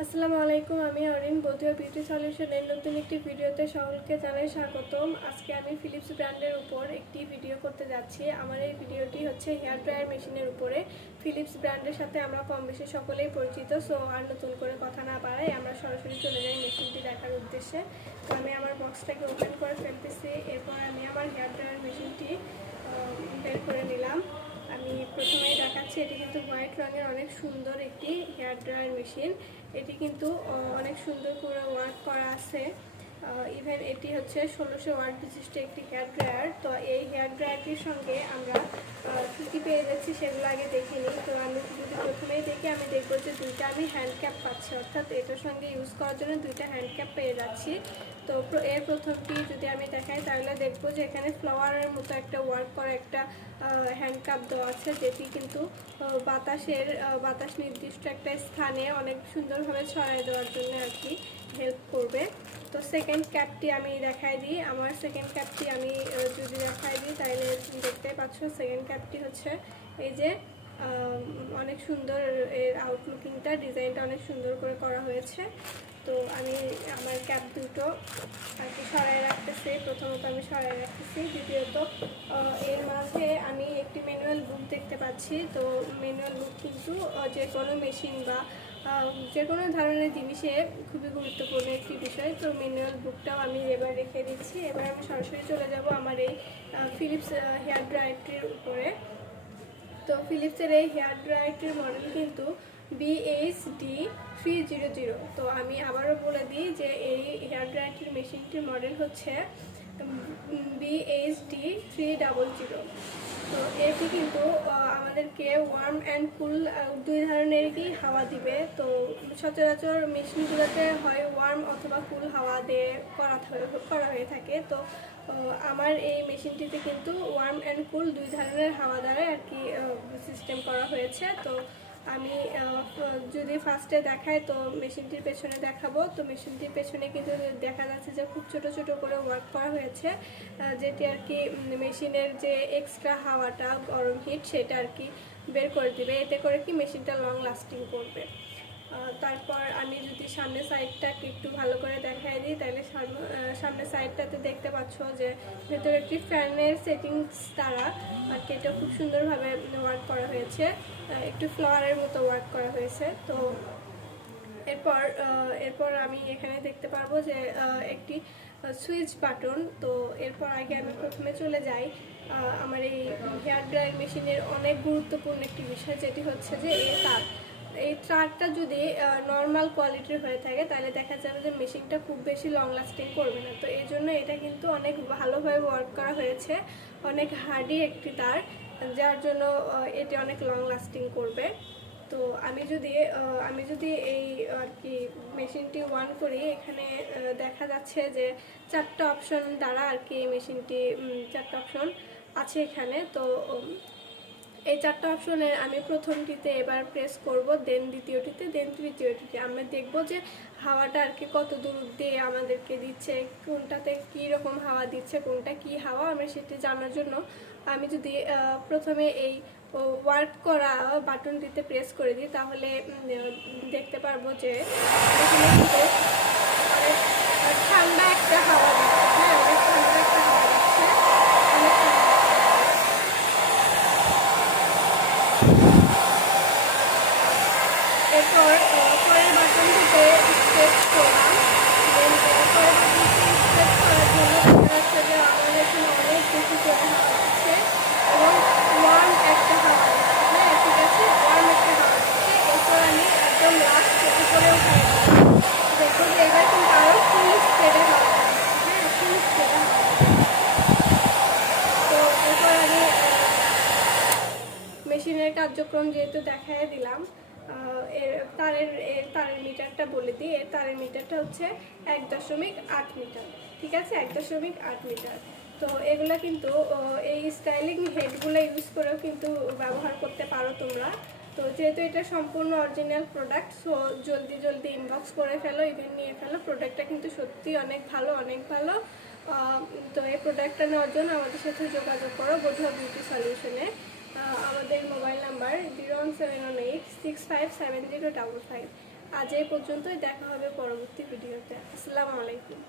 আসসালামু আলাইকুম, আমি অরিন বধুয়া বিউটি সলিউশনের নতুন একটি ভিডিওতে সকলকে জানাই স্বাগতম। আজকে আমি ফিলিপস ব্র্যান্ডের উপর একটি ভিডিও করতে যাচ্ছি। আমার এই ভিডিওটি হচ্ছে হেয়ার ড্রায়ার মেশিনের উপরে। ফিলিপস ব্র্যান্ডের সাথে আমরা কম বেশি সকলেই পরিচিত, সো আর নতুন করে কথা না বাড়াই আমরা সরাসরি চলে যাই মেশিনটি দেখার উদ্দেশ্যে। তো আমি আমার বক্সটাকে ওপেন করে ফেলতেছি। এরপর আমি আমার হেয়ার ড্রায়ার মেশিনটি বের করে নিলাম। আমি প্রথমেই দেখাচ্ছি, এটি কিন্তু হোয়াইট রঙের অনেক সুন্দর একটি হেয়ার ড্রায়ার মেশিন। এটি কিন্তু অনেক সুন্দর করে ওয়ার্ক করা আছে। ইভেন এটি হচ্ছে 1600 ওয়াট বিশিষ্ট একটি হেয়ার ড্রায়ার। তো এই হেয়ার ড্রায়ারটির সঙ্গে আমরা কী কী পেয়ে যাচ্ছি সেগুলো আগে দেখে নিই। তো আমি যদি প্রথমেই দেখি, আমি দেখবো যে দুইটা আমি হ্যান্ড ক্যাপ পাচ্ছি, অর্থাৎ এটার সঙ্গে ইউজ করার জন্য দুইটা হ্যান্ড ক্যাপ পেয়ে যাচ্ছি। তো এর প্রথমটি যদি আমি দেখাই তাহলে দেখবো যে এখানে ফ্লাওয়ারের মতো একটা ওয়ার্ক করা একটা হ্যান্ড কাপ দেওয়া আছে, যেটি কিন্তু বাতাস নির্দিষ্ট একটা স্থানে অনেক সুন্দরভাবে ছড়াই দেওয়ার জন্য আর কি হেল্প করবে। তো সেকেন্ড ক্যাপটি আমি দেখাই দিই। আমার সেকেন্ড ক্যাপটি আমি যদি দেখাই দিই তাহলে দেখতে পাচ্ছ, সেকেন্ড ক্যাপটি হচ্ছে এই যে অনেক সুন্দর, এর আউটলুকিংটা ডিজাইনটা অনেক সুন্দর করে করা হয়েছে। তো আমি আমার ক্যাপ দুটো আর কি সরাই রাখতেছি। প্রথমত আমি সরাই রাখতেছি, দ্বিতীয়ত এর মাঝে আমি একটি ম্যানুয়াল বুক দেখতে পাচ্ছি। তো ম্যানুয়াল বুক কিন্তু যে কোনো মেশিন বা যে কোনো ধরনের জিনিসে খুবই গুরুত্বপূর্ণ একটি বিষয়। তো ম্যানুয়াল বুকটাও আমি এবার রেখে দিচ্ছি। এবার আমি সরাসরি চলে যাব আমার এই ফিলিপস হেয়ার ড্রায়ারটির উপরে। তো ফিলিপসের এই হেয়ার ড্রায়ারটির মডেল কিন্তু BHD300। তো আমি আবারও বলে দিই যে এই হেয়ার ড্রায়ারটির মেশিনটির মডেল হচ্ছে BHD300। তো এটি কিন্তু আমাদেরকে ওয়ার্ম অ্যান্ড কুল দুই ধরনেরই হাওয়া দিবে। তো সচরাচর মেশিনগুলোতে হয় ওয়ার্ম অথবা কুল হাওয়া দিয়ে করা হয়ে থাকে। তো আমার এই মেশিনটিতে কিন্তু ওয়ার্ম অ্যান্ড কুল দুই ধরনের হাওয়া দ্বারা আর কি সিস্টেম করা হয়েছে। তো আমি যদি ফার্স্টে দেখাই, তো মেশিনটির পেছনে দেখাবো। তো মেশিনটির পেছনে কিন্তু দেখা যাচ্ছে যে খুব ছোট ছোট করে ওয়ার্ক করা হয়েছে, যেটি আর কি মেশিনের যে এক্সট্রা হাওয়াটা গরম হিট সেটা আর কি বের করে দিবে। এতে করে কি মেশিনটা লং লাস্টিং করবে। তারপর আমি যদি সামনের সাইডটাকে একটু ভালো করে দেখাই দিই তাহলে সামনের সাইডটাতে দেখতে পাচ্ছ যে ভেতরে একটি ফ্যানের সেটিংস দ্বারা আর কি এটা খুব সুন্দরভাবে ওয়ার্ক করা হয়েছে, একটু ফ্লাওয়ারের মতো ওয়ার্ক করা হয়েছে। তো এরপর আমি এখানে দেখতে পারবো যে একটি সুইচ বাটন। তো এরপর আগে আমি প্রথমে চলে যাই আমার এই হেয়ার ড্রায়ার মেশিনের অনেক গুরুত্বপূর্ণ একটি বিষয়, যেটি হচ্ছে যে এই তারটা যদি নর্মাল কোয়ালিটির হয়ে থাকে তাহলে দেখা যাবে যে মেশিনটা খুব বেশি লং লাস্টিং করবে না। তো এই জন্য এটা কিন্তু অনেক ভালোভাবে ওয়ার্ক করা হয়েছে, অনেক হার্ডি একটি তার, যার জন্য এটি অনেক লং লাস্টিং করবে। তো আমি যদি এই আর কি মেশিনটি অন করি, এখানে দেখা যাচ্ছে যে চারটা অপশন দ্বারা আর কি মেশিনটি চারটা অপশন আছে এখানে। তো এই চারটা অপশনে আমি প্রথমটিতে এবার প্রেস করব, দেন দ্বিতীয়টিতে, দেন তৃতীয়টিতে। আমরা দেখব যে হাওয়াটা আর কি কত দূর দিয়ে আমাদেরকে দিচ্ছে, কোনটাতে কী রকম হাওয়া দিচ্ছে, কোনটা কি হাওয়া, আমরা সেটি জানার জন্য আমি যদি প্রথমে এই ওয়ার্ক করা বাটনটিতে প্রেস করে দিই তাহলে দেখতে পারবো যে এখানে কিন্তু অনেক ঠান্ডা একটা হাওয়া দিচ্ছে। হ্যাঁ, অনেক ঠান্ডা একটা হাওয়া দিচ্ছে, অনেক এরপর পরের বাটনটিতে স্ট্রেচ করলাম। দেন পরের বাটনটি স্ট্রেচ করার জন্য দেখা যাচ্ছে যে আমার এখানে অনেক বেশি করে হাওয়া দিচ্ছে এবং ওয়ার্ম একটা হাওয়া দিচ্ছে। হ্যাঁ, ঠিক আছে, ওয়ার্ম একটা হাওয়া দিচ্ছে। এরপর আমি একদম লাস্ট উপরে উঠাই দিলাম। দেখো যে এবার কিন্তু আরও ফুল স্প্রেডে হাওয়া দিচ্ছে। হ্যাঁ, ফুল স্প্রেডে হাওয়া দিচ্ছে। তো এরপর আমি মেশিনের কার্যক্রম যেহেতু দেখাই দিলাম, এর তারের মিটারটা বলে দিই। এর তারের মিটারটা হচ্ছে 1.8 মিটার। ঠিক আছে, 1.8 মিটার। তো এগুলো কিন্তু এই স্টাইলিং হেডগুলো ইউজ করেও কিন্তু ব্যবহার করতে পারো তোমরা। তো যেহেতু এটা সম্পূর্ণ অরিজিনাল প্রোডাক্ট, সো জলদি জলদি ইনবক্স করে ফেলো, ইভেন নিয়ে ফেলো। প্রোডাক্টটা কিন্তু সত্যি অনেক ভালো, অনেক ভালো। তো এই প্রোডাক্টটা নেওয়ার জন্য আমাদের সাথে যোগাযোগ করো বধুয়া বিউটি সলিউশনে। আমাদের মোবাইল নাম্বার 01718657055। আজ এই পর্যন্তই, দেখা হবে পরবর্তী ভিডিওতে। আসসালামু আলাইকুম।